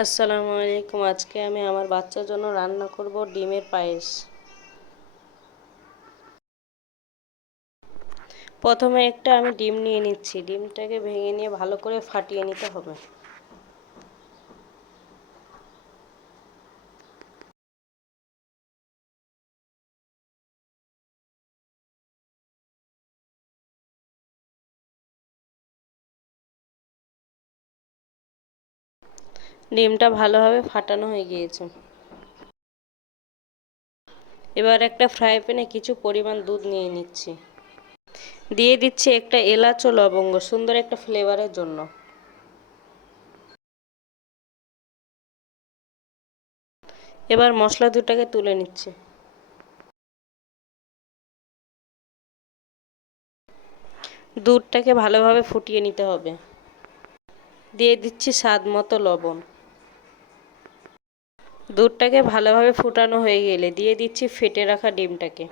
আসসালামু আলাইকুম। আজকে আমি আমার বাচ্চার জন্য রান্না করব ডিমের পায়েস। প্রথমে একটা আমি ডিম নিয়ে নিচ্ছি। ডিমটাকে ভেঙে নিয়ে ভালো করে ফাটিয়ে নিতে হবে। ডিমটা ভালোভাবে ফাটানো হয়ে গিয়েছে। এবার একটা ফ্রাই প্যানে কিছু পরিমাণ দুধ নিয়ে নিচ্ছি। দিয়ে দিচ্ছি একটা এলাচ ও লবঙ্গ, সুন্দর একটা ফ্লেভারের জন্য। এবার মশলা দুটাকে তুলে নিচ্ছি। দুধটাকে ভালোভাবে ফুটিয়ে নিতে হবে। দিয়ে দিচ্ছি স্বাদ মতো লবণ। দুধটাকে ভালোভাবে ফুটানো হয়ে গেলে দিয়ে দিচ্ছি ফেটে রাখা ডিমটাকে।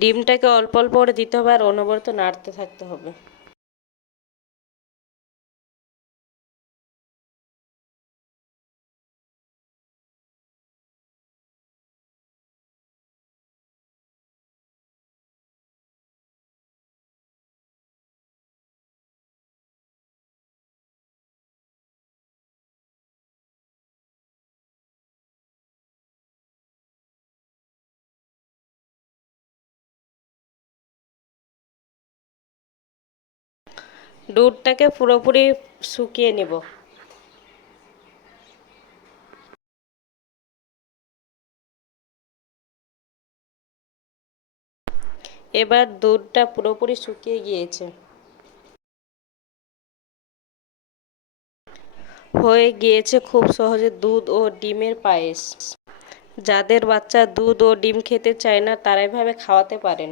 ডিমটাকে অল্প অল্প করে দিতে হবে আর অনবরত নাড়তে থাকতে হবে। দুধটাকে পুরোপুরি শুকিয়ে নেব। এবার দুধটা পুরোপুরি শুকিয়ে গিয়েছে। হয়ে গিয়েছে খুব সহজে দুধ ও ডিমের পায়েস। যাদের বাচ্চা দুধ ও ডিম খেতে চায় না, তারা এভাবে খাওয়াতে পারেন।